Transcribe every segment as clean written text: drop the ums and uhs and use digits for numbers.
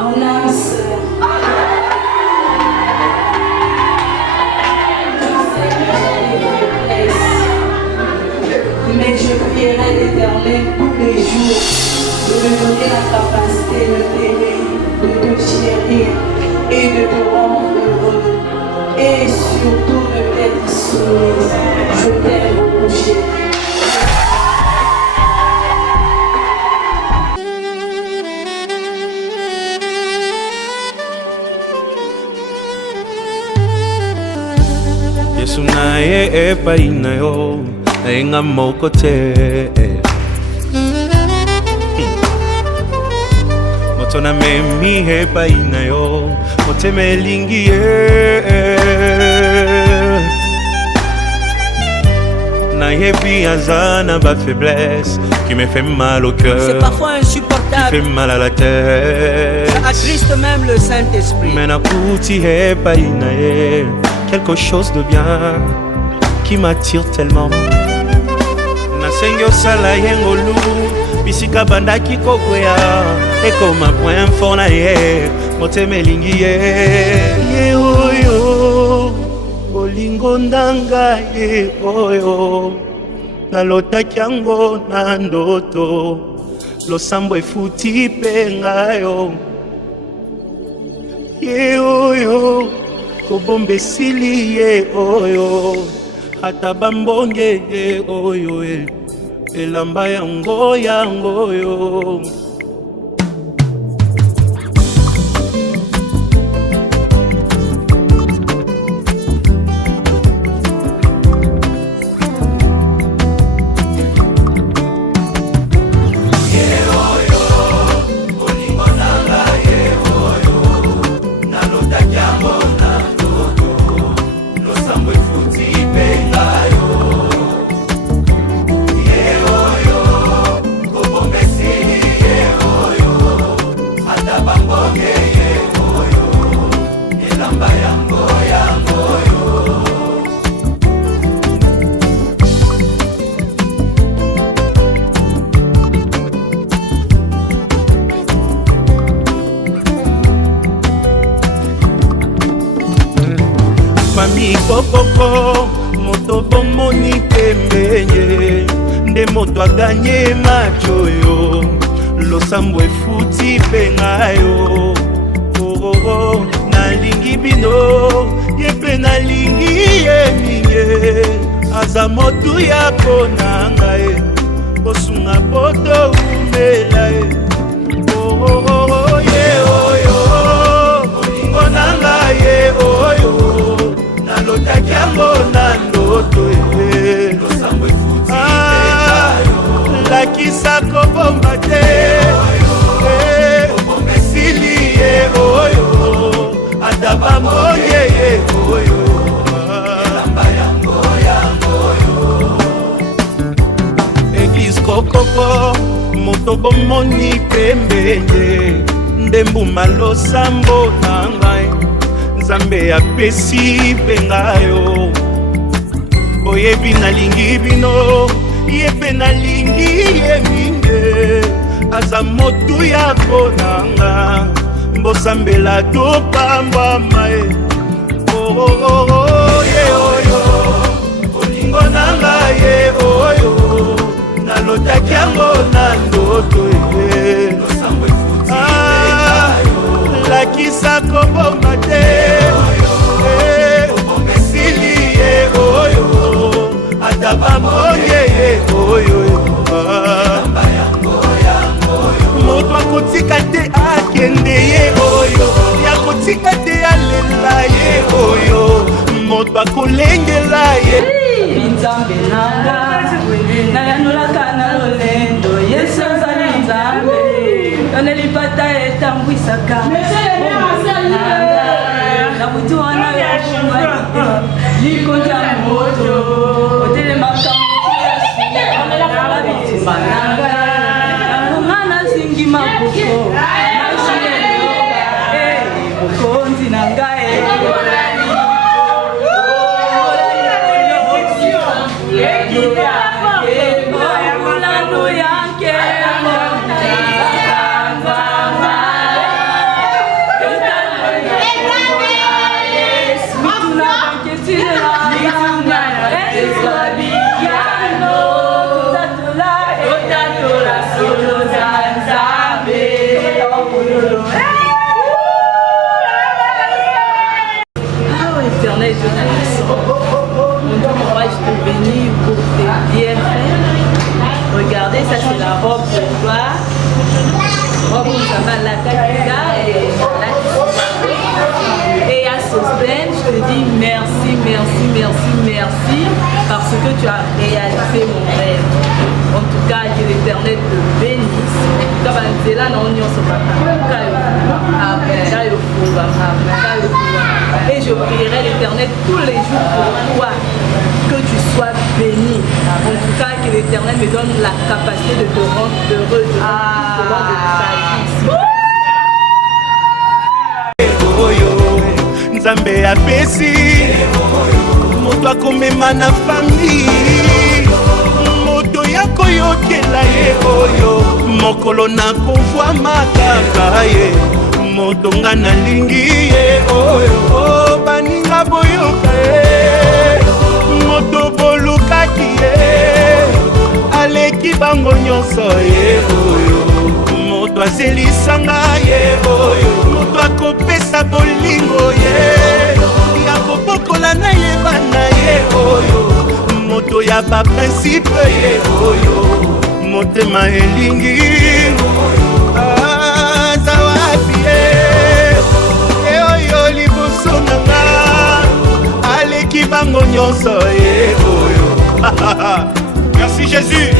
mon âme sœur. Mais je prierai l'Éternel tous les jours de me donner la capacité de t'aimer, de te chérir et de te rendre heureux. Et surtout de t'être soumise. Je t'aime beaucoup, chérie. Yesu naye epai na yo nainga moko te moto na memi epai na yo motema elingi ye nayebi aza na ba faiblesse qui me fait mal au cœur. C'est parfois insupportable. Qui fait mal à la tête. Ça attriste même le Saint-Esprit. Mais nakuti epai na ye quelque chose de bien qui m'attire tellement. Nasengi osala ye ngolu bisika bandaki kokwea ekoma point fort na ye motema elingi ye ye oyo bolingo ndanga ye oyo nalotaki yango na ndoto losambo efuti mpe ngayo ye oyo kobomba esili ye oyo ata bambonge ye oyo elamba yango oyo mami kokoko moto bomoni pembenye nde moto aganye macho yo losambo efuti pengayo nalingi bino yepe nalingi ye mingi aza motu ya ponanga ye kosunga poto umela ye ye oyo olingo nanga ye oyo nalotaki yango na ndoto lakisa kobomba te esili ye oyo ata bamonye ye oyo eglise kokoko moto bomoni pembenye nde mbuma losambo na ngai nzambe apesi mpe ngayo boyebi nalingi bino ye mpe nalingi ye mingi aza motu ya ponanga mbosambela topambwama ye ye oyo olingo nanga ye oyo nalotaki yango na ndoto lakisa kobomba te esili ye oyo ata bamonye ye oyo moto akotika te akende ye oyo yakotika te alela ye oyo moto akolengela ye Nzambe nanga nayanolaka na lolendo Yesu azali Nzambe tonelipata etambwisaka na butu wana yoshuma likonza moto otelemaka moto nanga zingi mabuko mokonzi nanga Dieu Tout-Puissant. Mon Dieu, mon roi, je te bénis pour tes bienfaits. Regardez, ça c'est la robe de toi. Robe où ça va la Kakida et à Sosben, je te dis merci, merci, merci, merci parce que tu as réalisé mon rêve. En tout cas, que l'Éternel te bénisse. En tout cas, là, non, on se bat. Et je prierai l'Éternel tous les jours pour toi, que tu sois béni. En tout cas, que l'Éternel me donne la capacité de te rendre heureux tout au long de ta vie. Nzambe apesi moto akomema na famille, moto ya koyokela ye oyo mokolo na kovwa makaka ye, moto nga nalingi ye oyo baninga boyoka ye, moto bolukaki ye aleki bango nyonso ye oyo, moto azelisanga ye oyo, moto akopesa bolingo ye ya kobokola na ye bana ye oyo, moto ya baprincipe ye oyo, motema elingi aza wapi ye oyo liboso nanga aleki bango nyonso ye oyo. Merci Jésus.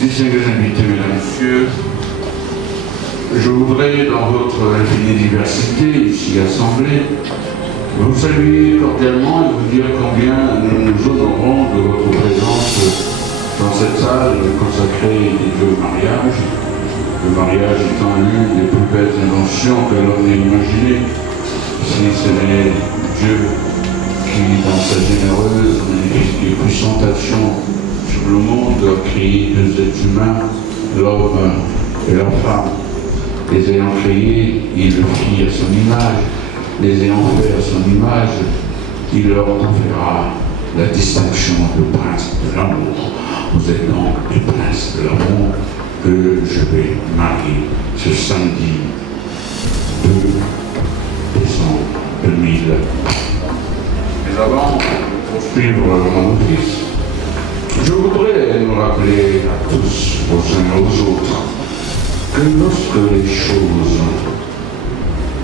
Distingués invités, mesdames, messieurs, je voudrais, dans votre infinie diversité ici assemblée, vous saluer cordialement et vous dire combien nous nous honorons de votre présence dans cette salle consacrée dédiée au mariage. Le mariage étant l'une des plus belles inventions que l'homme ait imaginées, si ce n'est Dieu qui, dans sa généreuse et puissante action sur le monde, a créé deux êtres humains, l'homme et la femme. Les ayant créés, il le fit à son image. Les ayant fait à son image, il leur conféra la distinction de prince de l'amour. Vous êtes donc les princes de l'amour que je vais marier ce samedi 2 décembre 2000. Mais avant de poursuivre mon office, je voudrais nous rappeler à tous, aux uns et aux autres, que lorsque les choses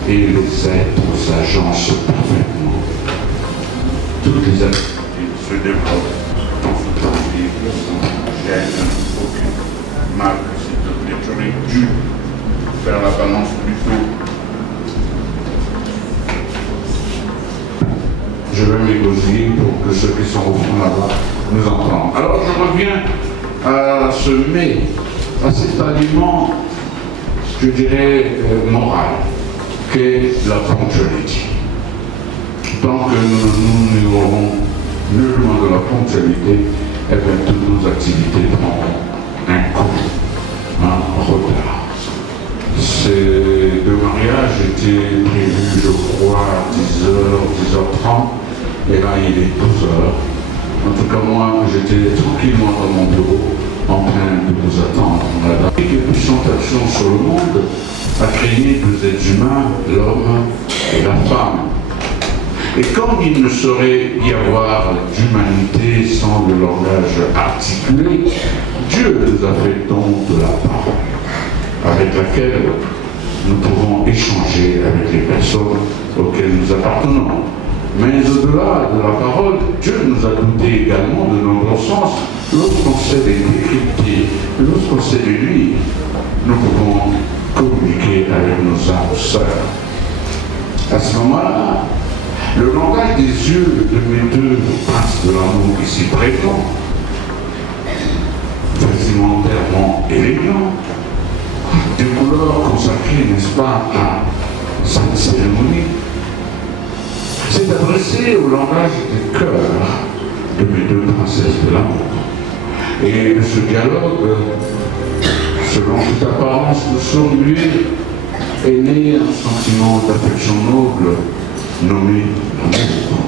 et les êtres s'agencent parfaitement, toutes les activités se développent dans ce quartier sans gêne aucune. Marc, s'il te plaît, tu aurais dû faire la balance plus tôt. Je vais m'égosiller pour que ceux qui sont au fond là-bas nous entendent. Alors je reviens à ce mais, à cet aliment, je dirais, moral, qu'est la ponctualité. Tant que nous n'aurons nullement de la ponctualité, eh bien, toutes nos activités prendront un coup, un retard. Ces deux mariages étaient prévus, je crois, à 10h, 10h30, et là il est 12h. En tout cas, moi, j'étais tranquillement dans mon bureau, en train de vous attendre. On a une puissante action sur le monde, a créé deux êtres humains, l'homme et la femme. Et comme il ne saurait y avoir d'humanité sans le langage articulé, Dieu nous a fait don de la parole, avec laquelle nous pouvons échanger avec les personnes auxquelles nous appartenons. Mais au-delà de la parole, Dieu nous a doté également de nombreux sens. Lorsqu'on sait les décrypter, lorsqu'on sait les lire, nous pouvons communiquer avec nos âmes sœurs. À ce moment-là, le langage des yeux de mes deux princes de l'amour ici présents, vestimentairement élégants, des couleurs consacrées, n'est-ce pas, à cette cérémonie, s'est adressé au langage du cœur de mes deux princesses de l'amour. Et ce dialogue, selon toute apparence de sourd-muet, est né un sentiment d'affection noble nommé l'amour.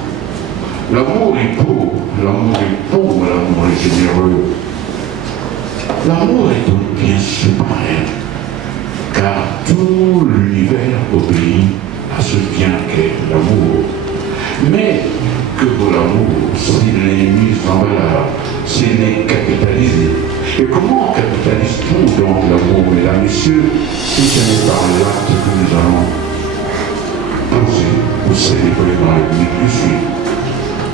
L'amour est beau, l'amour est bon, l'amour est généreux. L'amour est un bien suprême, car tout l'univers obéit à ce bien qu'est l'amour. Mais que vaut l'amour s'il n'est mis en valeur, s'il n'est capitalisé? Et comment capitalise-t-on donc l'amour, mesdames, messieurs, si ce n'est par l'acte que nous allons poser ou célébrer dans la minute qui suit,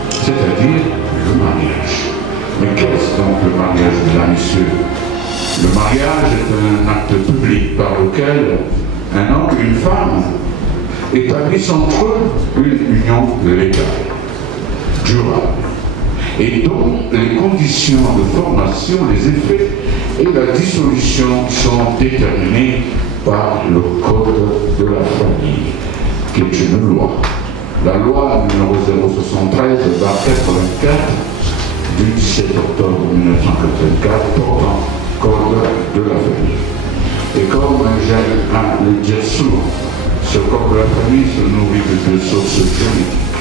c'est-à-dire le mariage. Mais qu'est-ce donc le mariage, mesdames, messieurs? Le mariage est un acte public par lequel un homme et une femme établissent entre eux une union légale, durable, et dont les conditions de formation, les effets et la dissolution sont déterminées par le code de la famille, qui est une loi. La loi numéro 073/84 du 17 octobre 1984 portant code de la famille. Et comme j'aime le dire souvent, ce code de la famille se nourrit de deux sources juridiques,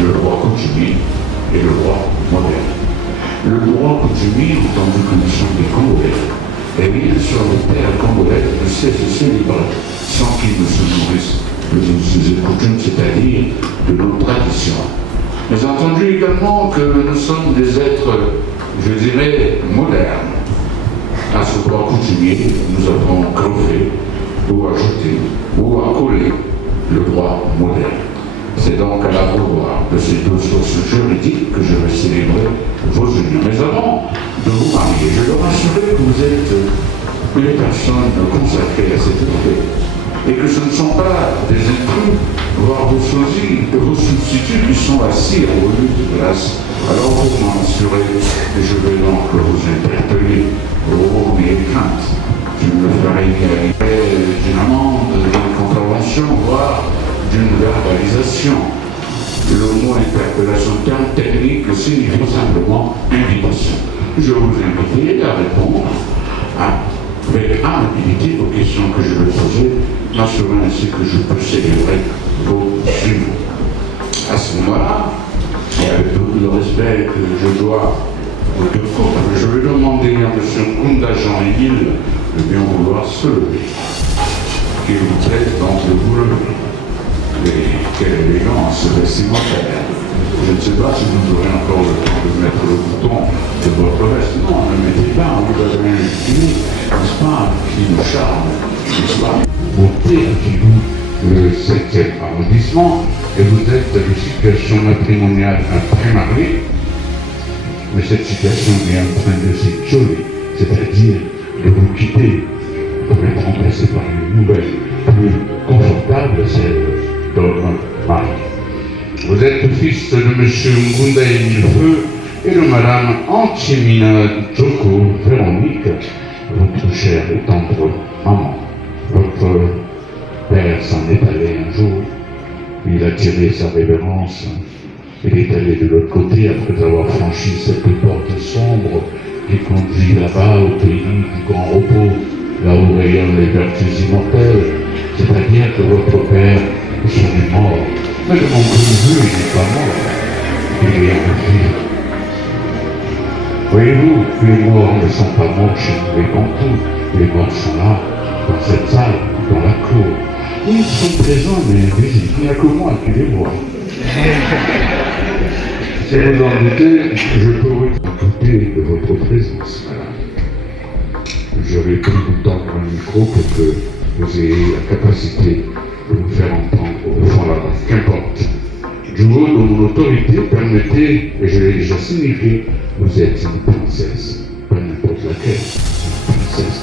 le droit coutumier et le droit moderne. Le droit coutumier, entendu que nous sommes des Congolais, et bien sur les terres congolaises ne cesse de se célébrer sans qu'ils ne se nourrissent de nos coutumes, c'est-à-dire de nos traditions. Mais entendu également que nous sommes des êtres, je dirais, modernes. À ce droit coutumier, nous avons greffé ou ajouté ou accolé le droit moderne. C'est donc à la pouvoir de ces deux sources juridiques que je vais célébrer vos unions. Mais avant de vous marier, je dois assurer que vous êtes une personne consacrée à cette œuvre et que ce ne sont pas des intrus, voire vos sosies, vos substituts qui sont assis à vos lieux de place. Alors pour m'en assurer, je vais donc vous interpeller. Oh, mes craintes, je me ferai d'une amende, d'une contravention, voire d'une verbalisation. Le mot interpellation, terme technique, signifie simplement invitation. Je vous invite à répondre avec amabilité aux questions que je vais poser, m'assurant ainsi que je peux célébrer vos unions. À ce moment-là, et avec tout le respect que je dois au couple, je vais demander à M. Nkunda Jean-Émile de bien vouloir se lever. Qu'il vous plaît donc de vous lever. Et quelle élégance vestimentaire. Je ne sais pas si vous aurez encore le temps de mettre le bouton de votre veste. Non, ne mettez pas, vous avez un gilet, n'est-ce pas, qui nous charme, n'est-ce pas? Beauté qui vous le 7e arrondissement, et vous êtes de situation matrimoniale très mariée. Mais cette situation est en train de s'étioler, c'est-à-dire de vous quitter pour être remplacé par une nouvelle, plus confortable, celle d'homme marié. Vous êtes fils de M. Nkunda Emilefeu et de Mme Antiemina Djoko Véronique, votre chère et tendre maman. Votre père s'en est allé un jour, il a tiré sa révérence. Il est allé de l'autre côté après avoir franchi cette porte sombre qui conduit là-bas au pays du grand repos, là où rayonnent les vertus immortelles, c'est-à-dire que votre père est mort. Mais de mon point de vue, il n'est pas mort, il est en vie. Voyez-vous, les morts ne sont pas morts chez nous les Bantous, les morts sont là, dans cette salle, dans la cour. Ils sont présents mais invisibles, il n'y a que moi qui les vois. Si vous en doutez, je peux vous douter de votre présence, madame. J'aurais pu vous tendre un micro pour que vous ayez la capacité de vous faire entendre au fond là-bas. Qu'importe. Du haut de mon autorité, permettez, et je l'ai déjà signifié, vous êtes une princesse, pas n'importe laquelle, une princesse.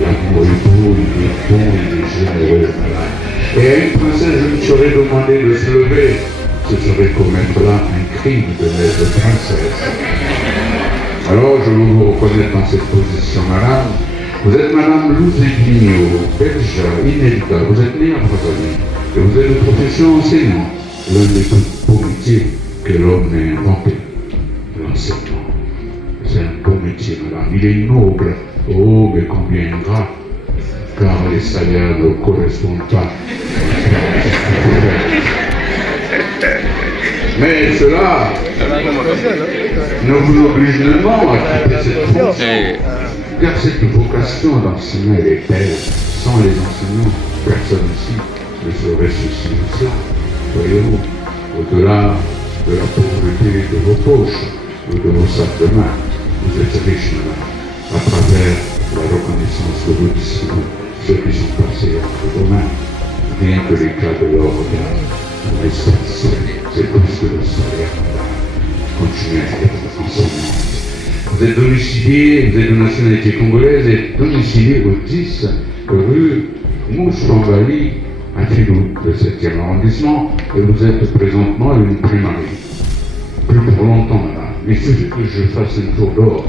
L'amour est beau, il est bon, il est généreux, madame. Et à une princesse, je me serais demandé de se lever. Ce serait commettre là un crime de l'être princesse. Alors, je veux vous reconnaître dans cette position, madame. Vous êtes madame Louzé-Guignot, belge, inédita. Vous êtes née à Brazzaville. Et vous êtes de profession enseignant. L'un des plus beaux métiers que l'homme ait inventé. L'enseignement. C'est un beau métier, madame. Il est noble. Oh, mais combien ingrat. Car les salaires ne correspondent pas. Mais cela ne vous oblige nullement à quitter cette fonction, car cette vocation d'enseigner elle est belle. Sans les enseignants, personne ici ne saurait ceci ou cela. Voyez-vous, au-delà de la pauvreté de vos poches ou de vos sacs de main, vous êtes riche, madame, à travers la reconnaissance de vos disciples, ceux qui sont passés entre vos mains, rien que l'éclat de leur regard. Mais c'est plus que le salaire, madame. Continuez à être enseignante. Vous êtes domicilié, vous êtes de nationalité congolaise et domicilié au 10 rue Mouche-Pambali, à Filou, le 7e arrondissement, et vous êtes présentement à une primarie. Plus pour longtemps, madame. Il suffit que je fasse un tour d'or,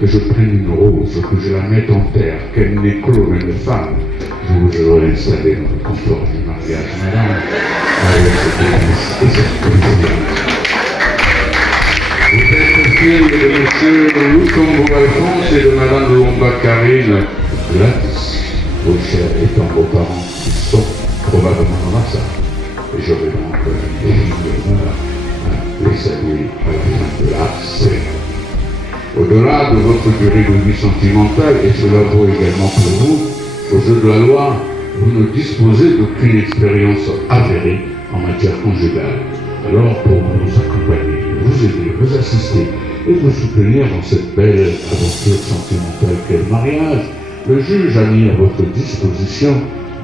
que je prenne une rose, que je la mette en terre, qu'elle n'éclose une femme. Je vous aurai installé dans le confort du mariage, madame, avec cette église et cette présidence. Vous êtes fille de M. Lutombo Alphonse et de Mme Lomba Karine Gladys, vos chers et tant beaux parents qui sont probablement dans la salle. Et j'aurai donc l'honneur à les saluer à la fin de la cérémonie. Au-delà de votre durée de vie sentimentale, et cela vaut également pour vous, aux yeux de la loi, vous ne disposez d'aucune expérience avérée en matière conjugale. Alors, pour vous accompagner, vous aider, vous assister et vous soutenir dans cette belle aventure sentimentale qu'est le mariage, le juge a mis à votre disposition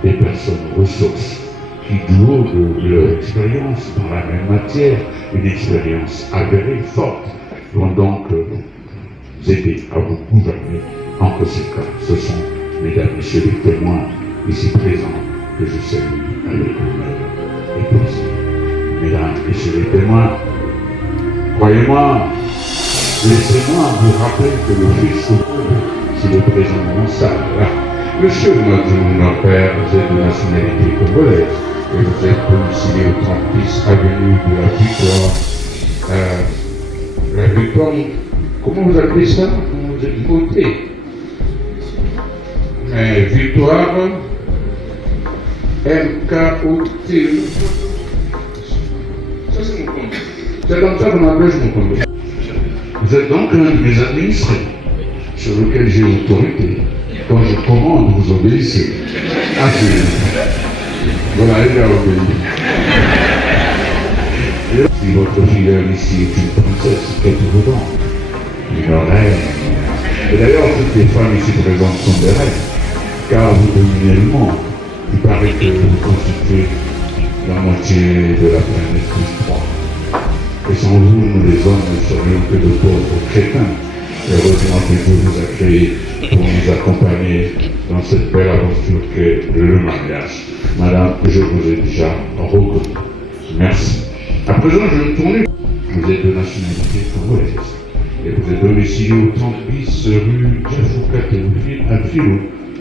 des personnes ressources qui, du haut de leur expérience dans la même matière, une expérience avérée, forte, vont donc vous aider à vous gouverner en conséquence. Ce sont, mesdames, messieurs les témoins ici présents, que je salue avec honneur et plaisir. Mesdames, messieurs les témoins, croyez-moi, laissez-moi vous rappeler que le fils de Dieu, s'il est présent dans la salle, monsieur notre père, vous êtes de nationalité congolaise et vous êtes domicilié au 36 avenue de la Victoire. Comment vous appelez ça? Comment vous êtes voté? Victoire, M-K-O-T. Ça, c'est mon compte. C'est comme ça qu'on m'appelle mon compte. Vous êtes donc un de mes administrés, sur lequel j'ai autorité. Quand je commande, vous obéissez. Ah, voilà, il a obéi. Si votre filleule ici est une princesse, qu'êtes-vous donc? Une reine. Et d'ailleurs, toutes les femmes ici présentes sont des reines, car vous dominez le monde. Il paraît que vous constituez la moitié de la planète plus 3. Et sans vous, nous les hommes ne serions que de pauvres crétins. Heureusement que Dieu vous a créés pour nous accompagner dans cette belle aventure qu'est le mariage. Madame, je vous ai déjà reconnu. Merci. À présent, je vais me tourner. Vous êtes de nationalité congolaise et vous êtes domicilié au 30 bis rue Jafouka Théophile à Filou,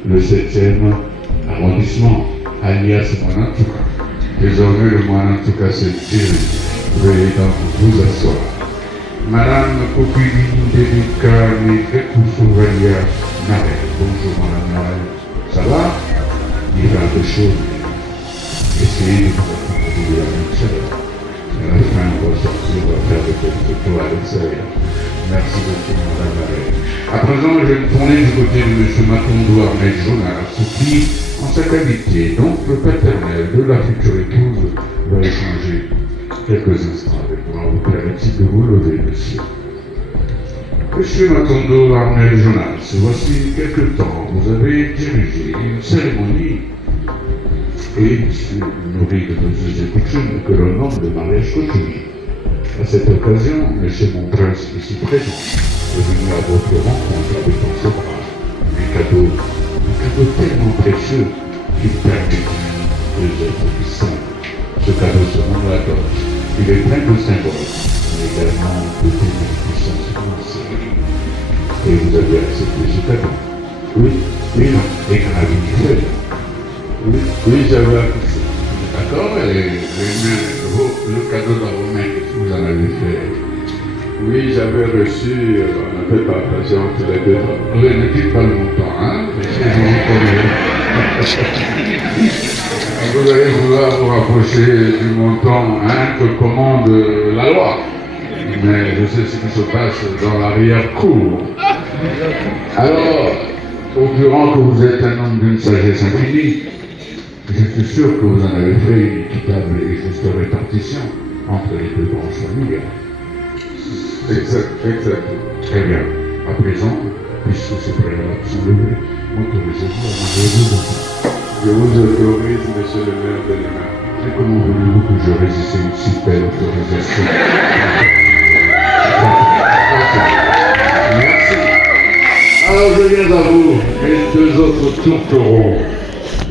le 7e arrondissement, alias Mwanantuka. Désormais, le Mwanantuka s'est tiré. Veuillez donc vous asseoir. Madame Kokwili Delika Nekoussouvalia Narek. Bonjour Madame Narek. Ça va? Il va un peu chaud. Essayez de vous accompagner de la même chaleur. À la fin, on va sortir, on va faire des petites photos à l'extérieur. Merci beaucoup Madame Narek. À présent, je vais me tourner du côté de M. Matondo Ahmed Jonas, qui, en sa qualité, donc le paternel de la future épouse, va échanger quelques instants avec moi. Vous permettez de vous lever, monsieur. Monsieur Matondo Armel Jonas, voici quelque temps, vous avez dirigé une cérémonie et je suis nourri de nos us et coutumes que l'on nomme de mariage coutumier. À cette occasion, monsieur mon prince ici présent est venu à votre rencontre avec dans ses bras un cadeau tellement précieux qu'il permet deux êtres qui sont. Ce cadeau se nomme la dot. Il est plein de symboles, mais également de témoins qui sont financiers. Et vous avez accepté ce cadeau. Oui, oui, non. Et qu'en avez-vous fait? Oui, j'avais accepté. D'accord, et le cadeau dans vos mains, qu'est-ce que vous en avez fait? Oui, j'avais reçu, on n'a fait partager entre les deux. Vous ne dites pas le montant, hein? Vous allez vouloir vous rapprocher du montant que commande la loi. Mais je sais ce qui se passe dans l'arrière-cour. Alors, auguran que vous êtes un homme d'une sagesse infinie, je suis sûr que vous en avez fait une équitable et juste répartition entre les deux branches familiales. Exact. Très bien. À présent, puisque ces préalables sont levés, m'autorisez-vous à manger vos enfants. Je vous autorise, monsieur le maire de l'État. Et comment voulez-vous que je résiste une si belle autorisation? Merci. deux autres tourtereaux.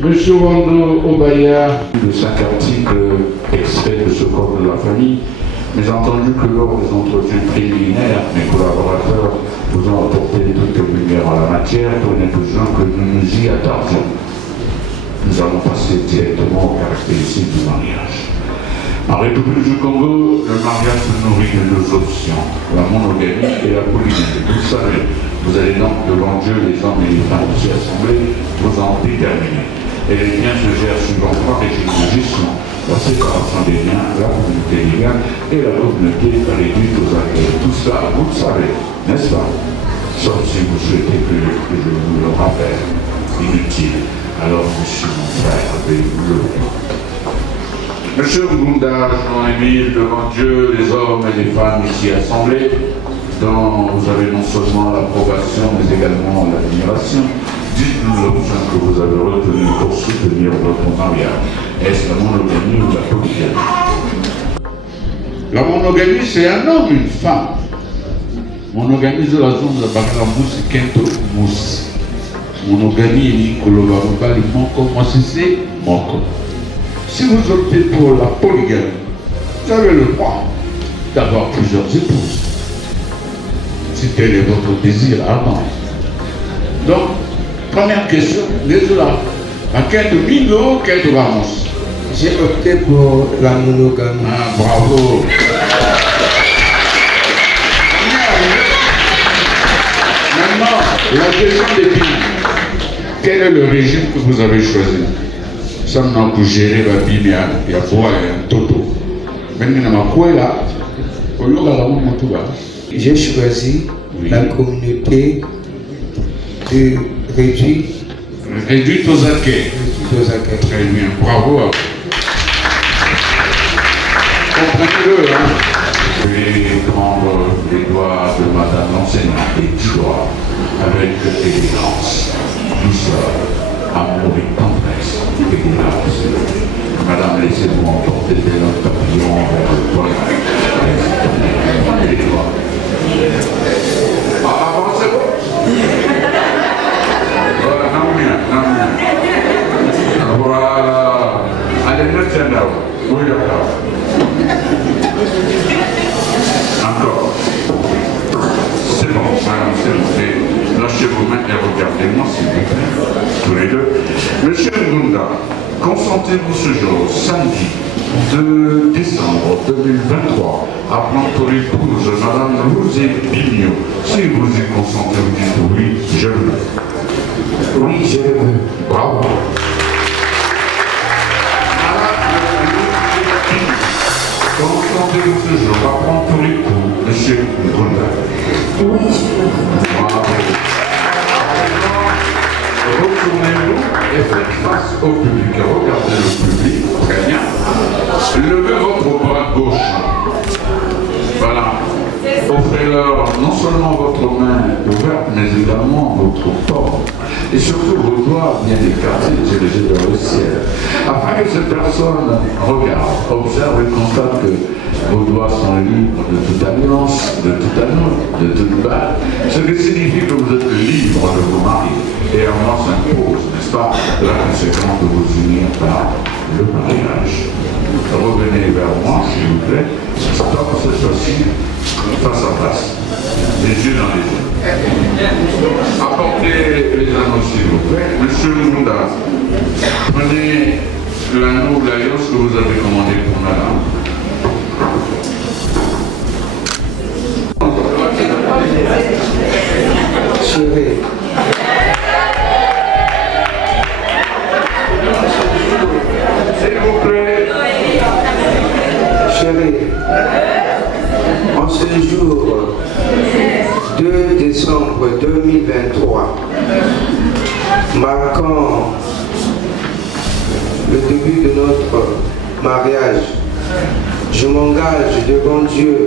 Monsieur Wando Obaya, de 5 articles extraits de ce code de la famille, mais j'ai entendu que lors des entretiens préliminaires, mes collaborateurs vous ont apporté toute lumière en la matière, pour une besoin que nous nous y attardions. Nous allons passer directement aux caractéristiques du mariage. En République du Congo, le mariage se nourrit de deux options, la monogamie et la polygamie. Vous le savez, vous allez donc devant Dieu, les hommes et les femmes aussi assemblés, vous en déterminer. Et les biens se gèrent suivant trois régimes de gestion: la séparation des biens, la communauté légale et la communauté réduite aux accueils. Tout cela, vous le savez, n'est-ce pas? Sauf si vous souhaitez que je vous le rappelle. Inutile. Alors, monsieur mon frère, veuillez vous lever. Monsieur Ngunda, Jean-Émile, devant Dieu, les hommes et les femmes ici assemblés, dont vous avez non seulement l'approbation, mais également l'admiration, dites-nous l'option que vous avez retenue pour soutenir votre mariage. Est-ce la monogamie ou la polygamie? La monogamie, c'est un homme, une femme. Monogamie, c'est la zone de Bakramous, Kento, Mousse. Monogamie, il Koloba, Mobali, Moko, Mosisi, Moko. Si vous optez pour la polygamie, vous avez le droit d'avoir plusieurs épouses, si tel est votre désir ardent. Donc, première question, désolé, à quel de Mingo, quel de Ramos? J'ai opté pour la monogamie. Ah, bravo. Maintenant, la question des biens. Quel est le régime que vous avez choisi? Ça m'a pu gérer la bimia, il y a quoi, un toto. Maintenant, J'ai choisi la communauté de réduite aux acquets. Très bien, bravo. Comprenez-le, hein? Veuillez prendre les doigts de madame l'enseignante, les petits doigts, avec élégance, douceur, amour et tendresse, élégance. Madame, laissez-moi emporter des notes papillons vers le poil. Les doigts. Ah, c'est bon? Voilà, non, bien. Voilà. Allez, ne tiens là. Oui, d'accord. Encore. C'est bon, madame, c'est bon. Lâchez vos mains et regardez-moi, s'il vous plaît. Tous les deux. Monsieur Ngunda, consentez-vous ce jour, samedi 2 décembre 2023, à prendre pour épouse madame Rosé Bigno? Si vous y consentez, vous dites oui, je le veux. Oui, je le veux. Bravo. Consentez-vous ce jour à prendre pour époux monsieur Ngunda? Oui, je le veux. Bravo. Retournez-vous et faites face au public. Regardez le public, très bien. Levez votre bras gauche. Voilà. Offrez-leur non seulement votre main ouverte, mais également votre paume. Et surtout vos doigts bien écartés, dirigés vers le ciel. Afin que cette personne regarde, observe et constate que vos doigts sont libres de toute alliance, de tout anneau, de toute balle. Ce qui signifie que vous êtes libre de vous marier. Et alors s'impose, n'est-ce pas, la conséquence de vous unir par le mariage. Revenez vers moi, s'il vous plaît. Stop cette fois-ci, face à face. Les yeux dans les yeux. Apportez les anneaux, s'il vous plaît. Monsieur Ngunda, prenez l'anneau ou l'alliance que vous avez commandé pour madame. Chérie, S'il vous plaît. chérie, en ce jour 2 décembre 2023, marquant le début de notre mariage, je m'engage devant Dieu,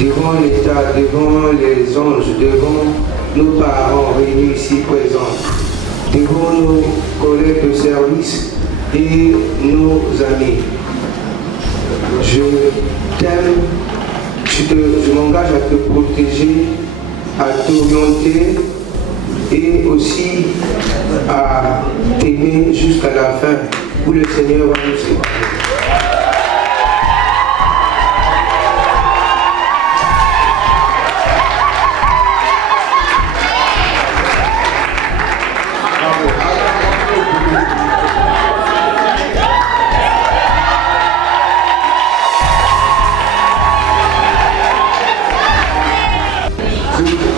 devant l'État, devant les anges, devant nos parents réunis ici présents, devant nos collègues de service et nos amis. Je t'aime, je m'engage à te protéger, à t'orienter et aussi à t'aimer jusqu'à la fin où le Seigneur va nous séparer.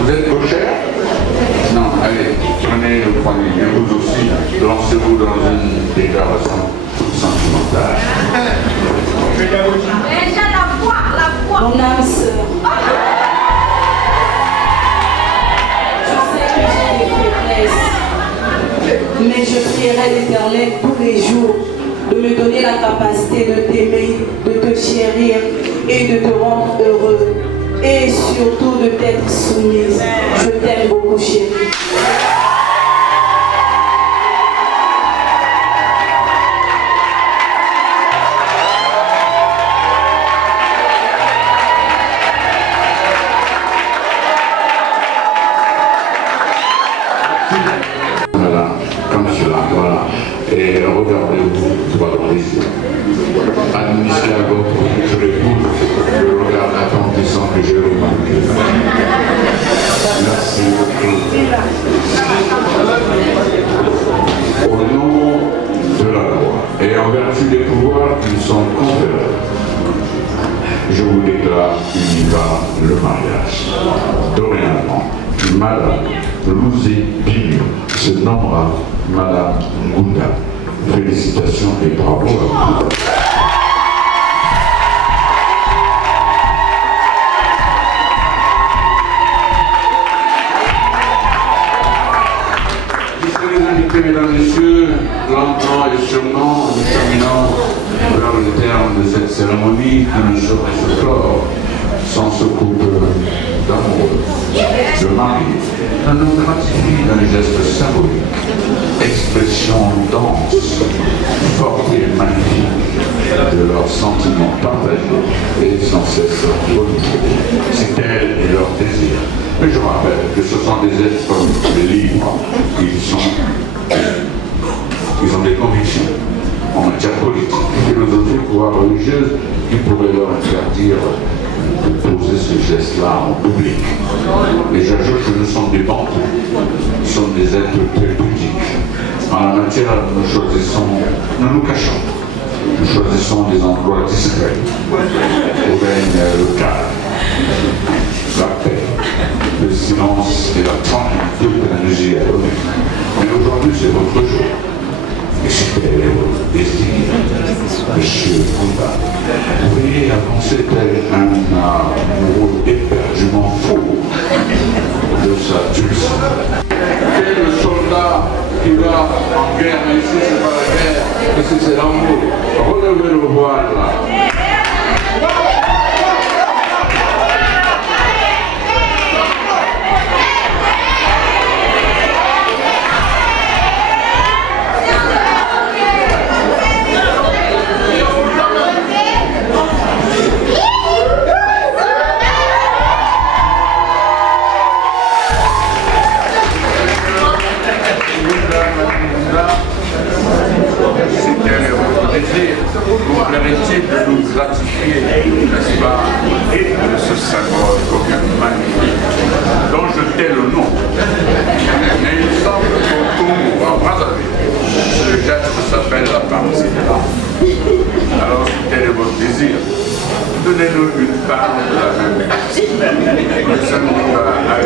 Vous êtes gauchère? Non, allez, prenez le premier, et vous aussi, lancez-vous dans une déclaration sentimentale. Mon âme sœur, je sais que j'ai des faiblesses, mais je prierai l'Éternel tous les jours de me donner la capacité de t'aimer, de te chérir et de te rendre heureux. Et surtout de t'être soumise. Je t'aime beaucoup, chérie. Voilà, comme cela, voilà. Et regardez-vous droit dans les yeux. Administrez à votre épouse le regard attendissant que j'ai remarqué. Merci beaucoup. Au nom de la loi et en vertu des pouvoirs qui nous sont conférés, je vous déclare uniquement le mariage. Dorénavant, Madame Louzé Pignon se nommera Madame Ngunda. Félicitations et bravo à vous. Mesdames, Messieurs, lentement et sûrement, nous terminons vers le terme de cette cérémonie qui ne saurait se clore sans ce couple d'amoureux. Le mari nous gratifie d'un geste symbolique, expression dense, forte et magnifique de leurs sentiments partagés et sans cesse renouvelés. C'est elle et leur désir. Mais je rappelle que ce sont des êtres libres, ils ont des convictions en matière politique, philosophique ou religieuse qui pourraient leur interdire de poser ce geste-là en public. Et j'ajoute que nous sommes des bantous, nous sommes des êtres très pudiques. En la matière, nous nous cachons. Nous choisissons des endroits discrets où règne le calme, la paix, le silence et la tranquillité que nous y avons. Mais aujourd'hui, c'est votre jour. Et c'était votre désir, Monsieur Ngunda. Vous voyez avancer tel un amoureux éperdument fou de sa pulsion. C'est le soldat qui va en guerre, mais ici c'est pas la guerre, ici c'est l'amour. Relevez le voile là. Vous plairait-il de nous gratifier, n'est-ce pas, et de ce symbole commun magnifique dont je tais le nom. Mais il semble qu'au Congo, à Brazzaville, ce geste s'appelle la partie. Alors, quel est votre désir? Donnez-nous une part de la même. Nous sommes à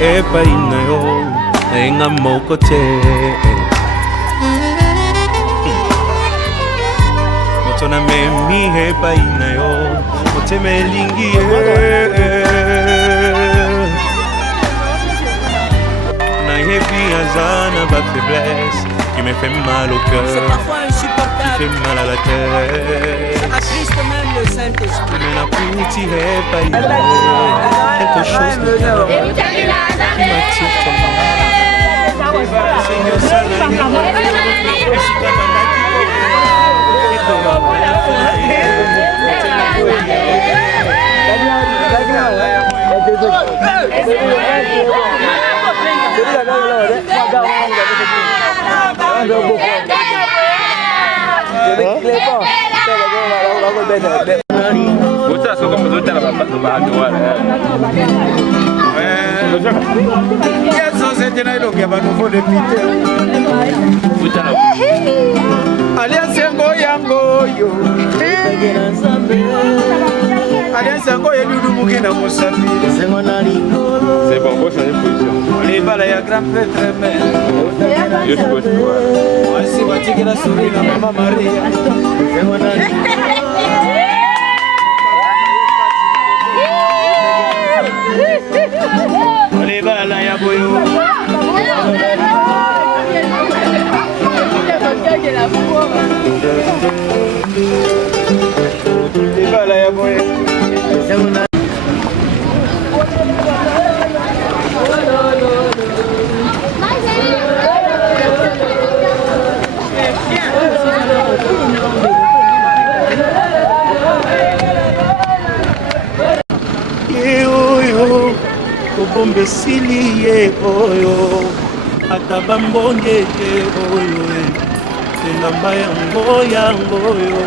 epai na yo nayenga moko te moto na memi epai na yo motema elingi nayebi aza na bafaiblesse qui me fait mal au cœur, C'est parfois qui insupportable. fait mal à la tête. Ça attriste même le Saint-Esprit. Mais la poutie est pas quelque chose de grave qui m'attire tellement. Seigneur, ça C'est bon, faut changer de position. Les balles, il y a grand prêtre, mais. Je suis gauche. Voici, va tirer la souris, la maman Maria. Les balles, il y a boyo. Les balles, il y a boyo. Bombe esili ye oyo ata bambonge ye oyo elamba yango oyo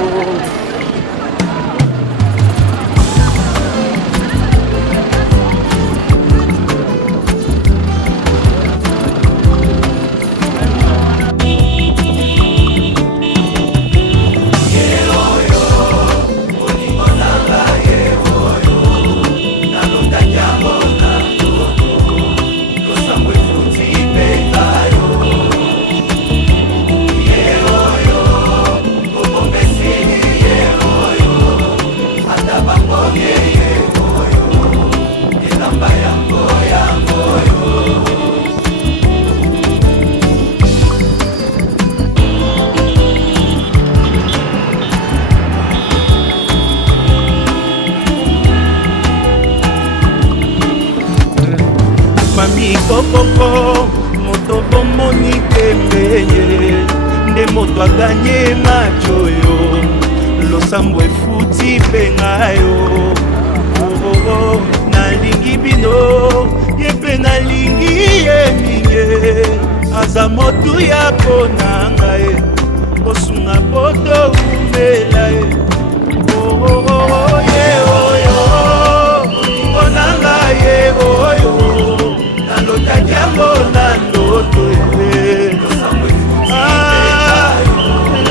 Kokoko moto bomoni pembeye nde moto aganye macho yo losambo efuti pengayo nalingi bino ye pe nalingi ye mingi aza motu ya pona ngai kosunga poto umela ye ye oyo onanga ye oyo nalotaki yango na ndoto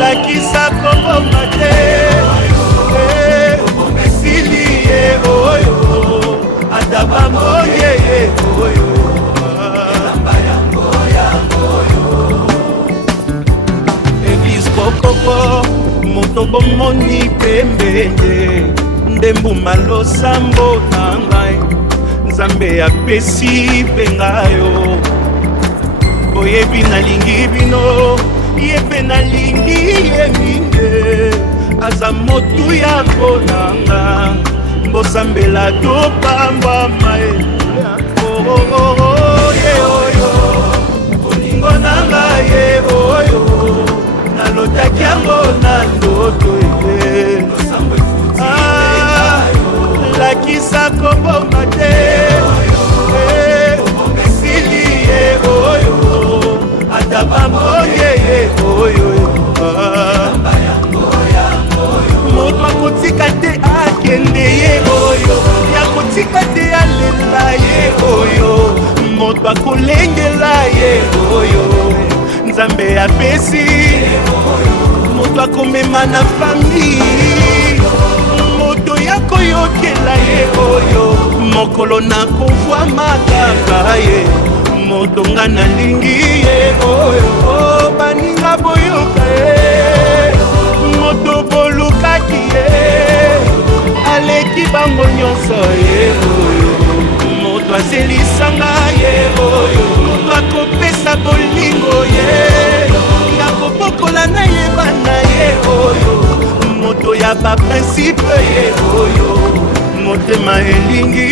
lakisa koboma te esili ye oyo ata bamoye ye oyo eglise kokoko moto bomoni pembende nde mbuma losambo na ngai nzambe apesi mpe ngayo oyebi nalingi bino ye mpe nalingi ye mingi aza motu ya konanga mbosambela topambwama ye ye oyo olingo nanga ye oyo nalotaki yango na ndoto ye lakisa koboma te esili ye oyo ata bamoye ye oyo moto akotika te akende ye oyo yakotika te alela ye oyo moto akolengela ye oyo nzambe apesi moto akomema na fami moto ya koyokela ye oyo mokolo na kovwa makaka ye motonga nalingi ye oyo baninga boyoka ye moto bolukaki ye aleki bango nyonso ye oyo moto azelisanga ye oyo bakopesa bolingo ye nakobokola na ye bana ye oyo moto ya baprincipe ye oyo motema elingi